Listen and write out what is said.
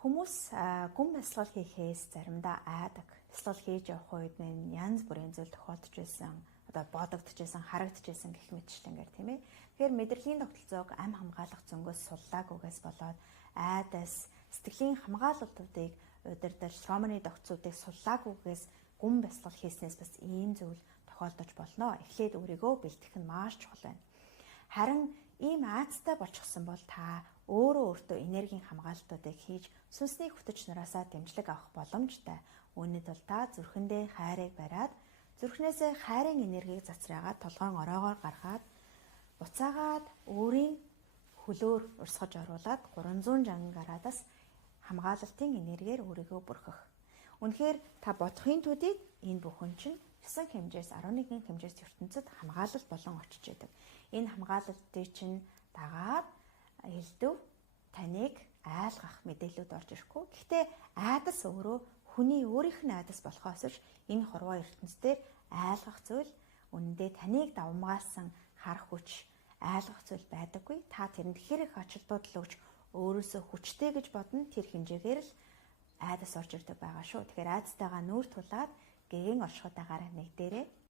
Хүмүүс гүн бясалгал хийхээс заримдаа айдаг. Бясалгал хийж явах үед нь янз бүрийн зүйл тохиолдож байсан, одоо бодогдож байсан, харагдаж байсан гэх мэтчлэнгээр тийм ээ. Тэгэхээр мэдрэлийн тогтолцоог ам хамгаалах зөнгөөс суллаагүйгээс болоод айдас, сэтгэлийн хамгаалалтуудыг удирдах, романы тогтцоодыг суллаагүйгээс гүн бясалгал хийснээс бас ийм зүйл тохиолдож болно. Эхлээд өөрийгөө бэлтгэх нь маш чухал байна. Харин ийм айцтай болчихсон бол та өөртөө энергийн хамгаалтуудыг хийж сүнсний хүтэж нараасаа дэмжлэг авах боломжтой. Үүнэд бол та зүрхэндээ хайрыг бариад зүрхнээсээ хайрын энергийг цацраагаад толгойн ороогоор гаргаад буцаагаад өөрийн хөлөөр урсгаж оруулаад 360 градус хамгаалалтын энергиэр өөрийгөө бүрхэх. Үнэхээр та бодохын төдий энэ бүхэн чинь 9 хэмжээс 11 хэмжээс ертөнцид хамгаалалт болон очиж идэг. Энэ хамгаалалтыг чинь дагаад элдв таныг айлгах мэдээлэлүүд орж ирэхгүй. Гэхдээ айдас өөрөө хүний өөрийнх нь айдас болохоос ч энэ хорвоо ертөнцийн айлгах зүйл үнэндээ таныг давмгаалсан харах хүч айлгах зүйл байдаггүй. Та тэрэнд хэр их ач холбогдол өгч өөрөөсөө хүчтэй гэж бодно тэр хэмжээгээр л айдас орж ирдэг байгаа шүү. Тэгэхээр айдастайгаа нүүр тулаад гэгээн оршихуйтайгаар нэгдээрэй.